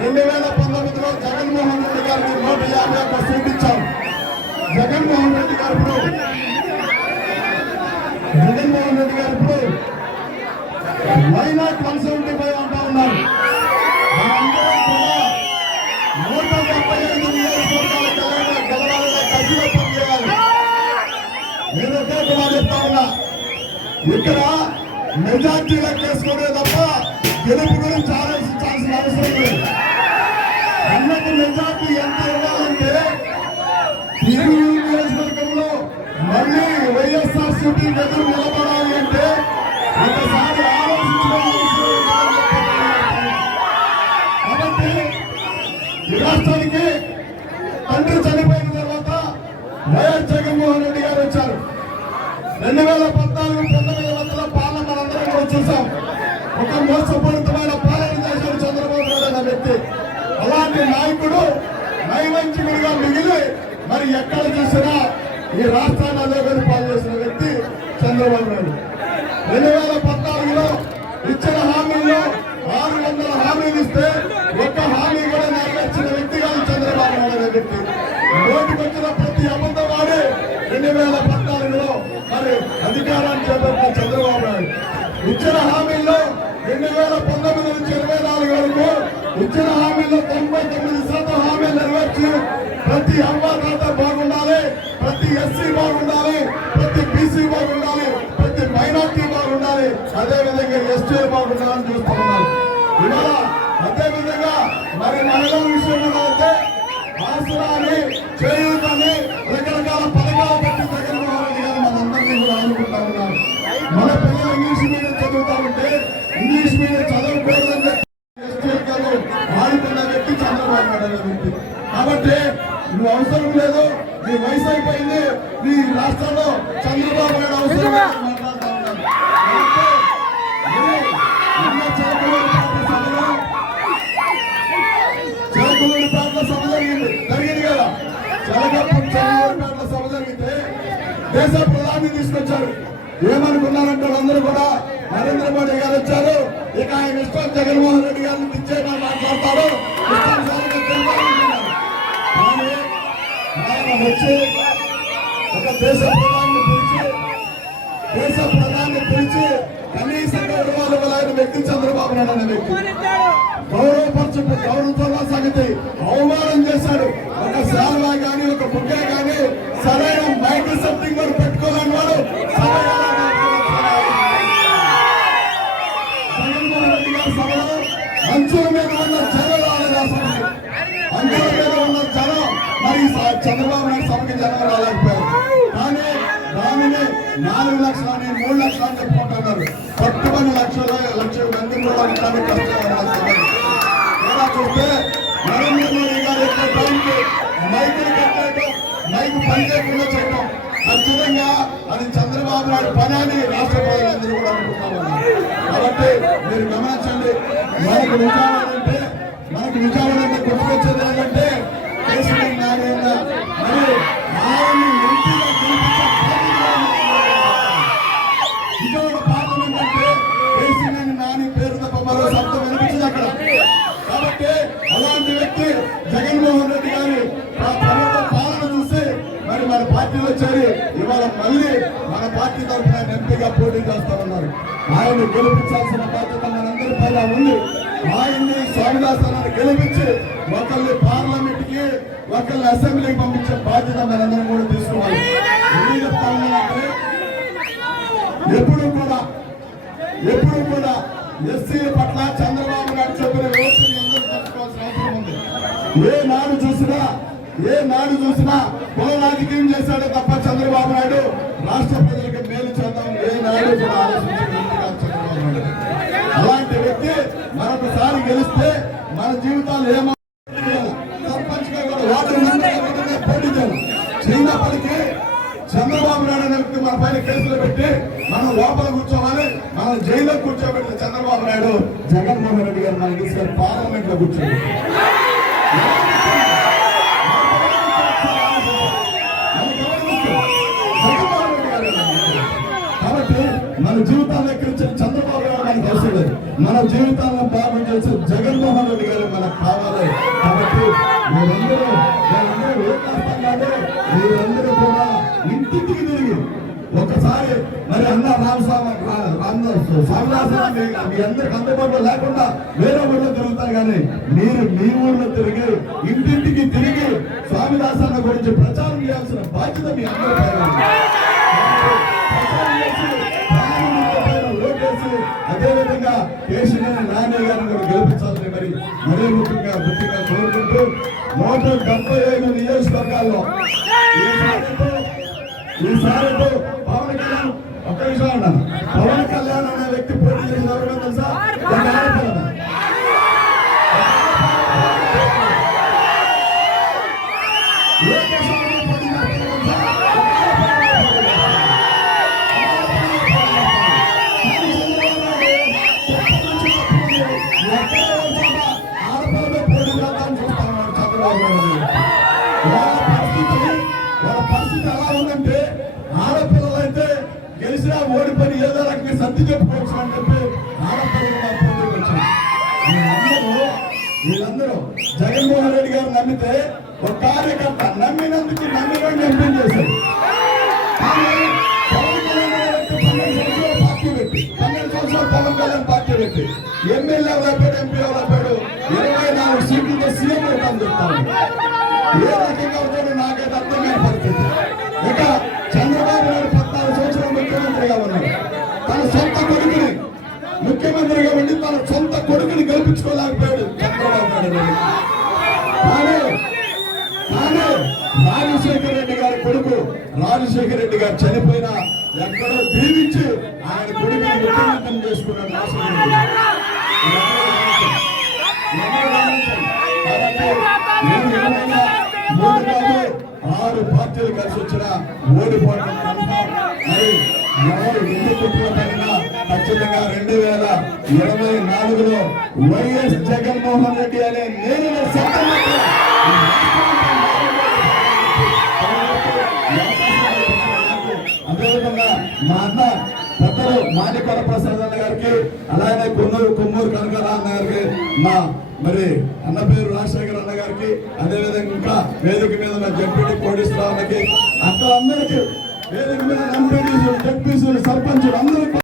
2019లో జగన్మోహన్ రెడ్డి గారికి 151 సీట్లు ఇచ్చాం. జగన్మోహన్ రెడ్డి గారు ఇప్పుడు వైనాట్ 175 అంటా ఉన్నారు. మనందరం కూడా 175 నియోజకవర్గాల గెలవాలనే కసిలో పనిచేయాలి. నేను ఒకే కూడా చెప్తా ఉన్నా, ఇక్కడ మెజార్టీలో చేసుకునే తప్ప గెలుపు గురించి ఆలోచించాల్సిన అవసరం లేదు. అన్నది మెజార్టీ ఎంత ఇవ్వాలంటే నియోజకవర్గంలో మళ్ళీ వైఎస్ఆర్సీపీ ఎదురు నిలబడాలి అంటే ఒకసారి కాబట్టి ఈ రాష్ట్రానికి తండ్రి చనిపోయిన తర్వాత వైఎస్ జగన్మోహన్ రెడ్డి గారు వచ్చారు. 2014-19 మధ్యలో పాలన మనందరం కూడా చూసాం. ఒక మోసపూరితమైన పాలన చేశారు చంద్రబాబు నాయుడు అనే వ్యక్తి. అలాంటి నాయకుడు నైవంచికుడిగా మిగిలి మరి ఎక్కడ చూసినా ఈ రాష్ట్రాన్ని అదే పరిపాలన చేసిన వ్యక్తి చంద్రబాబు నాయుడు. 2014లో ఇచ్చిన హామీల్లో 600 హామీలు ఇస్తే ఒక్క హామీ కూడా నెరవేర్చిన వ్యక్తి కాదు చంద్రబాబు నాయుడు అనే వ్యక్తి. నోటికొచ్చిన ప్రతి అబద్ధం ఆడి 2014లో మరి అధికారాన్ని చేపట్టిన చంద్రబాబు నాయుడు ఇచ్చిన హామీల్లో 2019 నుంచి 24 వరకు ఇచ్చిన హామీల్లో 99% హామీలు నెరవేర్చి ప్రతి అవ్వాతాత బాగుండాలి, ప్రతి ఎస్సీ బాగుండాలి, ప్రతి బీసీ బాగుండాలి, ప్రతి మైనార్టీ బాగుండాలి, అదేవిధంగా ఎస్టీలు బాగుండాలని చూస్తూ ఉన్నారు. ఇవాళ అదేవిధంగా మరి మహిళల విషయంలో అయితే ఆసురాన్ని చేయూతని రకరకాల పథకాలు పెట్టి జగన్మోహన్ రెడ్డి గారు మనందరినీ కూడా ఆదుకుంటా ఉన్నారు. మన పిల్లలు ఇంగ్లీష్ మీడియం చదువుతా ఉంటే ఇంగ్లీష్ మీడియం చదవకూడదని ఆడుతున్న వ్యక్తి చంద్రబాబు నాయుడు అనే వ్యక్తి. కాబట్టి నువ్వు అవసరం లేదు, నీ వయసు అయిపోయింది, నీ రాష్ట్రంలో చంద్రబాబు నాయుడు అవసరం మాట్లాడుతూ ఉన్నాను. చిలకలూరిపేట సభ జరిగింది కదా, చిలకలూరిపేట సభ జరిగితే దేశ ప్రధాని తీసుకొచ్చారు. ఏమనుకున్నారంటే అందరూ కూడా నరేంద్ర మోడీ గారు వచ్చారు, ఇక ఆయన ఇష్టం జగన్మోహన్ రెడ్డి గారిని ఇచ్చేయడం మాట్లాడతారు, కానీ ఆయన వచ్చి ఒక దేశ ప్రధాని పిలిచి కనీస గౌరవాలు ఇవ్వలేని వ్యక్తి చంద్రబాబు నాయుడు అనే వ్యక్తి. గౌరవంతో సంగతి అవమానం చేశాడు. ఒక శాల్వా కానీ ఒక బుక్కే కానీ సరైన మైక్ సెట్టింగ్ కూడా పెట్టుకోలేని వాడు జగన్మోహన్ రెడ్డి గారి సభలో అంచుల మీద ఉన్న జనం రాలేదు. అంచుల మీద ఉన్న జనం మరి చంద్రబాబు నాయుడు సభకి జనం రాలేకపోయారు. కానీ దానిని 4 లక్షలని 3 లక్షలని చెప్పుకుంటున్నారు. పట్టుబడి లక్షల మంది కూడా ఉండడానికి కష్టం. ఎలా చూస్తే నరేంద్ర మోడీ గారు యొక్క టైంకి మైకులు కట్టడం, మైకు పని చేయకుండా చేయడం ఖచ్చితంగా అది చంద్రబాబు నాయుడు పని అని రాష్ట్ర ప్రజలందరూ కూడా అనుకుంటున్నారు. కాబట్టి మీరు గమనించండి, మనకు విజయవాడ గుర్తుకొచ్చేది ఏంటంటే కేసీఆర్ నారాయణ మరి ఆయన్ని ఎంపీగా విజయవాడ పార్లమెంట్ అంటే కేసీఆర్ నాని పేరు తప్ప మరో శబ్దం వినిపించింది అక్కడ. కాబట్టి అలాంటి వ్యక్తి జగన్మోహన్ రెడ్డి గారి ప్రభుత్వ పాలన చూసి మరి మన పార్టీలో చేరి ఇవాళ మళ్ళీ మన పార్టీ తరఫున ఆయన ఎంపీగా పోటీ చేస్తా ఉన్నారు. ఆయన్ని గెలిపించాల్సిన బాధ్యత మనందరి పైన ఉంది. ఆయన్ని స్వామిదాసాన్ని గెలిపించి ఒకరిని పార్లమెంట్ కి ఒకరిని అసెంబ్లీకి పంపించే బాధ్యత మనందరం కూడా తీసుకోవాలి. ఎందుకు చెప్తా ఉన్నానంటే ఎప్పుడు కూడా ఎస్సీల పట్ల చంద్రబాబు నాయుడు చెప్పిన వ్యవస్థని అందరూ తెలుసుకోవాల్సిన అవసరం ఉంది. ఏ నాడు చూసినా కుల రాజకీయం చేశాడే తప్ప చంద్రబాబు నాయుడు రాష్ట్ర ప్రజలకు మేలు చేద్దాం ఏ నాడు కూడా ఆలోచించారు చంద్రబాబు నాయుడు. అలాంటి వ్యక్తి మరొకసారి గెలిస్తే మన జీవితాలు సర్పంచ్ గా కూడా వాటర్ పోటీ చేయనప్పటికీ చంద్రబాబు నాయుడు అనే వ్యక్తి మన పైన కేసులు పెట్టి మనం లోపల కూర్చోవాలి, మనం జైల్లో కూర్చోబెట్టిన చంద్రబాబు నాయుడు జగన్మోహన్ రెడ్డి గారు మనం తీసుకొని పార్లమెంట్ లో కూర్చోండి. కాబట్టి మన జీవితాన్ని ఎక్కించిన చంద్రబాబు నాయుడు మనకు అవసరం లేదు. మన జీవితాలను బాగు చేసిన జగన్మోహన్ రెడ్డి గారు మనకు కావాలి. మరి అన్న స్వామిదాసు మీ అందరికి అందుబాటులో లేకుండా వేరే ఊళ్ళో తిరుగుతారు, కానీ మీరు మీ ఊళ్ళో తిరిగి ఇంటింటికి తిరిగి స్వామిదాసన్న గురించి ప్రచారం చేయాల్సిన బాధ్యత మీ ఓటేసి అదేవిధంగా కేసీఆర్ నాని గారిని కూడా గెలిపించాలని మరీ ముఖ్యంగా కోరుకుంటూ 175 నియోజకవర్గాల్లో ఈసారితో పవన్ కళ్యాణ్ ఒక్క విషయం అన్నాను. పవన్ కళ్యాణ్ అనే వ్యక్తి పోటీ చేసిన ఎవరికో తెలుసా? వాళ్ళ పరిస్థితి ఎలా ఉందంటే ఆడపిల్లలైతే గెలిచినా ఓడిపోయి ఏదో రకంగా సర్ది చెప్పుకోవచ్చు అని చెప్పి ఆడపిల్లలు వచ్చారు. వీళ్ళందరూ జగన్మోహన్ రెడ్డి గారు నమ్మితే ఒక కార్యకర్త నమ్మినందుకు నమ్మినోడిని ఎంపీ చేశారు. పవన్ కళ్యాణ్ పార్టీ పెట్టి 12 సంవత్సరాలు పవన్ కళ్యాణ్ పార్టీ పెట్టి ఎమ్మెల్యే అయిపోయాడు, ఎంపీ అయిపోయాడు, 24 సీట్లతో సీఎం అవుతాను చెప్తాను. ఏ రకంగా అవుతాడో నాకైతే అర్థం కాని పరిస్థితి. ఇక చంద్రబాబు నాయుడు 14 సంవత్సరాలు ముఖ్యమంత్రిగా ఉన్నాడు. తన సొంత కొడుకుని ముఖ్యమంత్రిగా ఉండి తన సొంత కొడుకుని గెలిపించుకోలేకపోయాడు చంద్రబాబు నాయుడు. కానీ రాజశేఖర రెడ్డి గారి కొడుకు రాజశేఖర రెడ్డి గారు చనిపోయినా ఎక్కడో దీవించి ఆయన కొడుకుని ముఖ్యమంత్రి చేసుకున్నాడు. ఆరు పార్టీలు కలిసి వచ్చిన ఓడిపోవడం మరి ఎవరు ఎన్ని కుట్రలైనా ఖచ్చితంగా 2024లో వైఎస్ జగన్మోహన్ రెడ్డి అనే నేను అదేవిధంగా మా అన్న పెద్దలు మాణికొండ ప్రసాద్ అన్న గారికి, అలాగే కొమ్మూరు కనకరా అన్న గారికి, మా మరి అన్న పేరు రాజశేఖర్ అన్న గారికి, అదేవిధంగా ఇంకా వేదిక మీద ఉన్న జడ్పీటీ కోటేశ్వరరావుకి, అక్కలందరికీ వేదిక మీద ఎంపీటీసీలు, జడ్పీసీలు, సర్పంచులు అందరికీ